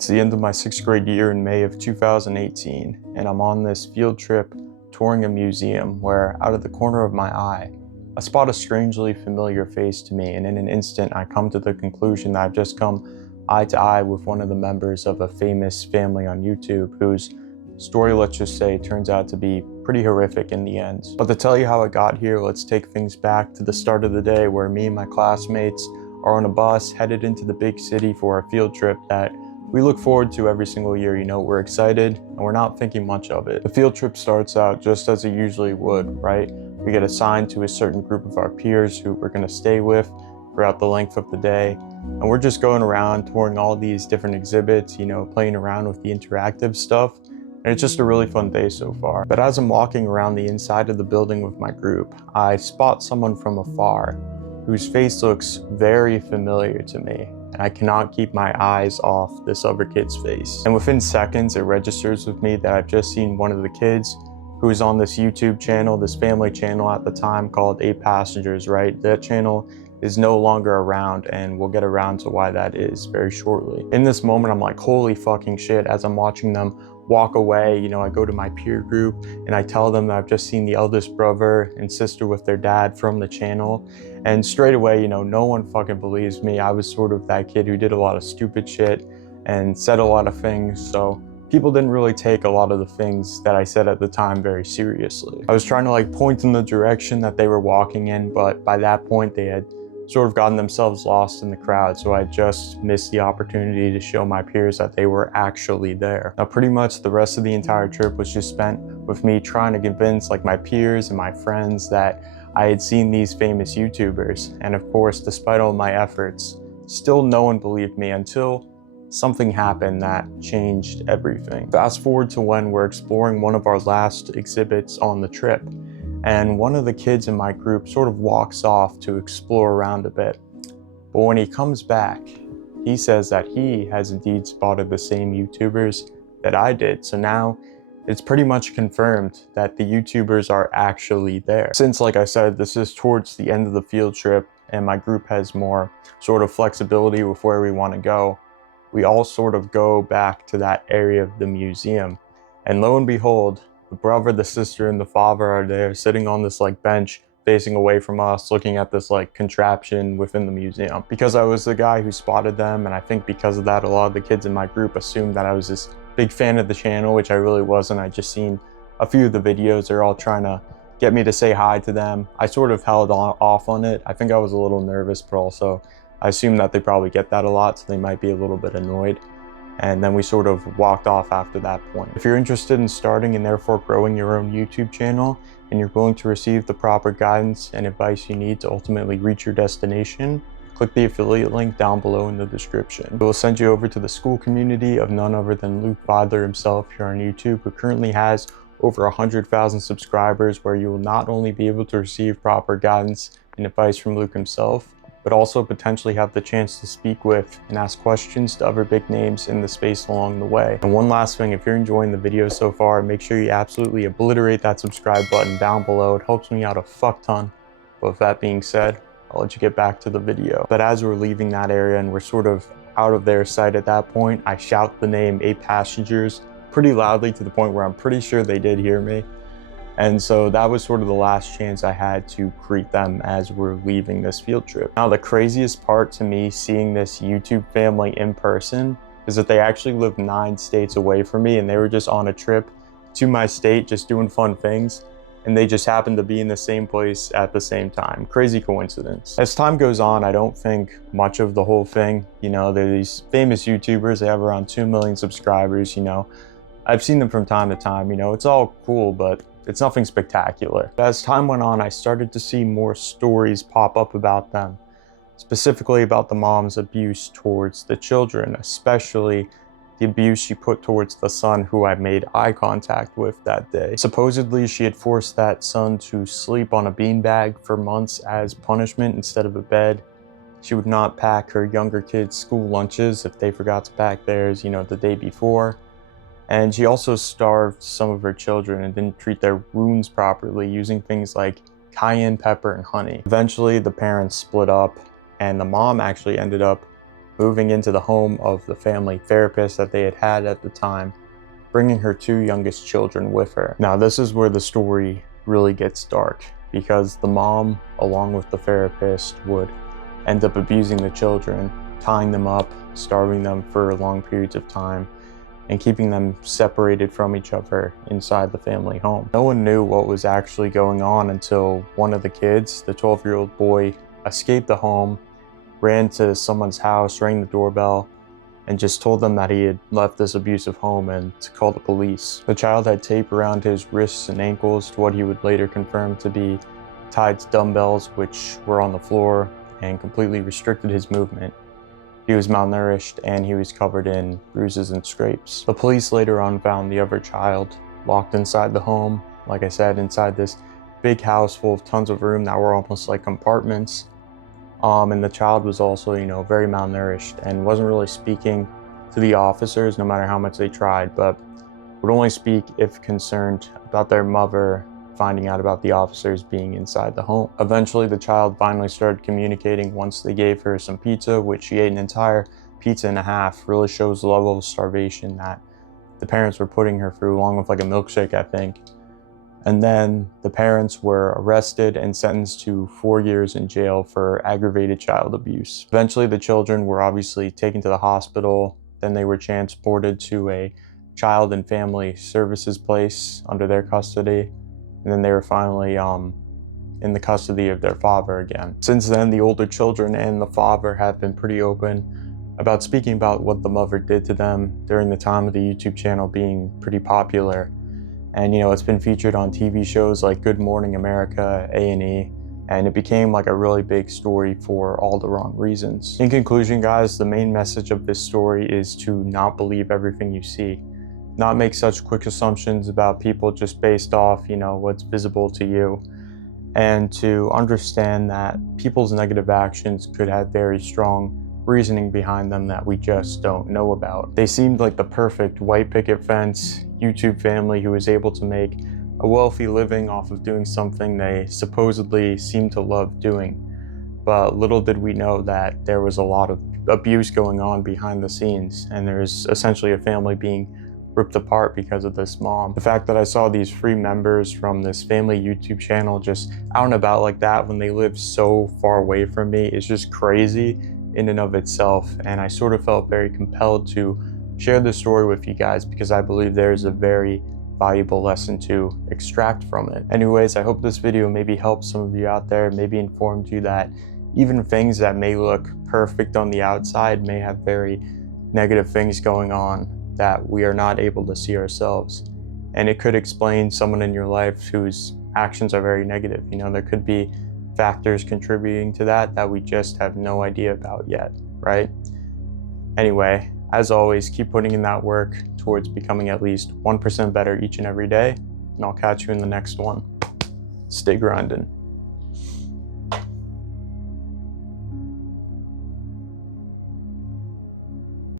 It's the end of my 6th grade year in May of 2018, and I'm on this field trip touring a museum where, out of the corner of my eye, I spot a strangely familiar face to me, and in an instant I come to the conclusion that I've just come eye to eye with one of the members of a famous family on YouTube whose story, let's just say, turns out to be pretty horrific in the end. But to tell you how I got here, let's take things back to the start of the day where me and my classmates are on a bus headed into the big city for a field trip that we look forward to every single year. You know, we're excited and we're not thinking much of it. The field trip starts out just as it usually would, right? We get assigned to a certain group of our peers who we're going to stay with throughout the length of the day. And we're just going around touring all these different exhibits, you know, playing around with the interactive stuff. And it's just a really fun day so far. But as I'm walking around the inside of the building with my group, I spot someone from afar whose face looks very familiar to me. And I cannot keep my eyes off this other kid's face. And within seconds, it registers with me that I've just seen one of the kids who is on this YouTube channel, this family channel at the time called 8 Passengers, right? That channel is no longer around, and we'll get around to why that is very shortly. In this moment, I'm like, holy fucking shit. As I'm watching them walk away, you know, I go to my peer group and I tell them that I've just seen the eldest brother and sister with their dad from the channel. And straight away, you know, no one fucking believes me. I was sort of that kid who did a lot of stupid shit and said a lot of things. So people didn't really take a lot of the things that I said at the time very seriously. I was trying to like point in the direction that they were walking in, but by that point they had sort of gotten themselves lost in the crowd, so I just missed the opportunity to show my peers that they were actually there. Now pretty much the rest of the entire trip was just spent with me trying to convince like my peers and my friends that I had seen these famous YouTubers, and of course, despite all my efforts, still no one believed me until something happened that changed everything. Fast forward to when we're exploring one of our last exhibits on the trip, and one of the kids in my group sort of walks off to explore around a bit. But when he comes back, he says that he has indeed spotted the same YouTubers that I did. So now it's pretty much confirmed that the YouTubers are actually there. Since, like I said, this is towards the end of the field trip and my group has more sort of flexibility with where we want to go, we all sort of go back to that area of the museum. And lo and behold, the brother, the sister, and the father are there sitting on this like bench facing away from us, looking at this like contraption within the museum. Because I was the guy who spotted them, and I think because of that, a lot of the kids in my group assumed that I was this big fan of the channel, which I really wasn't. I just seen a few of the videos. They're all trying to get me to say hi to them. I sort of held off on it. I think I was a little nervous, but also I assumed that they probably get that a lot, so they might be a little bit annoyed. And then we sort of walked off after that point. If you're interested in starting and therefore growing your own YouTube channel, and you're willing to receive the proper guidance and advice you need to ultimately reach your destination, click the affiliate link down below in the description. It will send you over to the school community of none other than Luke Vidler himself here on YouTube, who currently has over 100,000 subscribers, where you will not only be able to receive proper guidance and advice from Luke himself, but also potentially have the chance to speak with and ask questions to other big names in the space along the way. And one last thing, if you're enjoying the video so far, make sure you absolutely obliterate that subscribe button down below. It helps me out a fuck ton. But with that being said, I'll let you get back to the video. But as we're leaving that area and we're sort of out of their sight at that point, I shout the name 8 Passengers pretty loudly, to the point where I'm pretty sure they did hear me. And so that was sort of the last chance I had to greet them as we're leaving this field trip. Now, the craziest part to me seeing this YouTube family in person is that they actually live 9 states away from me, and they were just on a trip to my state, just doing fun things. And they just happened to be in the same place at the same time. Crazy coincidence. As time goes on, I don't think much of the whole thing. You know, they're these famous YouTubers. They have around 2 million subscribers, you know. I've seen them from time to time, you know, it's all cool, but it's nothing spectacular. As time went on, I started to see more stories pop up about them, specifically about the mom's abuse towards the children, especially the abuse she put towards the son who I made eye contact with that day. Supposedly, she had forced that son to sleep on a beanbag for months as punishment instead of a bed. She would not pack her younger kids' school lunches if they forgot to pack theirs, you know, the day before. And she also starved some of her children and didn't treat their wounds properly, using things like cayenne pepper and honey. Eventually, the parents split up, and the mom actually ended up moving into the home of the family therapist that they had had at the time, bringing her 2 youngest children with her. Now, this is where the story really gets dark, because the mom, along with the therapist, would end up abusing the children, tying them up, starving them for long periods of time, and keeping them separated from each other inside the family home. No one knew what was actually going on until one of the kids, the 12-year-old boy, escaped the home, ran to someone's house, rang the doorbell, and just told them that he had left this abusive home and to call the police. The child had tape around his wrists and ankles to what he would later confirm to be tied to dumbbells, which were on the floor, and completely restricted his movement. He was malnourished and he was covered in bruises and scrapes. The police later on found the other child locked inside the home, like I said, inside this big house full of tons of room that were almost like compartments. And the child was also, very malnourished and wasn't really speaking to the officers no matter how much they tried, but would only speak if concerned about their mother finding out about the officers being inside the home. Eventually, the child finally started communicating once they gave her some pizza, which she ate an entire pizza and a half. Really shows the level of starvation that the parents were putting her through, along with like a milkshake, I think. And then the parents were arrested and sentenced to 4 years in jail for aggravated child abuse. Eventually, the children were obviously taken to the hospital. Then they were transported to a child and family services place under their custody. And then they were finally in the custody of their father again. Since then, the older children and the father have been pretty open about speaking about what the mother did to them during the time of the YouTube channel being pretty popular. And it's been featured on TV shows like Good Morning America, A&E, and it became like a really big story for all the wrong reasons. In conclusion, guys, the main message of this story is to not believe everything you see. Not make such quick assumptions about people just based off, what's visible to you, and to understand that people's negative actions could have very strong reasoning behind them that we just don't know about. They seemed like the perfect white picket fence YouTube family who was able to make a wealthy living off of doing something they supposedly seemed to love doing. But little did we know that there was a lot of abuse going on behind the scenes, and there's essentially a family being ripped apart because of this mom. The fact that I saw these 3 members from this family YouTube channel just out and about like that when they live so far away from me is just crazy in and of itself. And I sort of felt very compelled to share this story with you guys because I believe there's a very valuable lesson to extract from it. Anyways, I hope this video maybe helped some of you out there, maybe informed you that even things that may look perfect on the outside may have very negative things going on that we are not able to see ourselves. And it could explain someone in your life whose actions are very negative. There could be factors contributing to that we just have no idea about yet, right? Anyway, as always, keep putting in that work towards becoming at least 1% better each and every day, and I'll catch you in the next one. Stay grinding.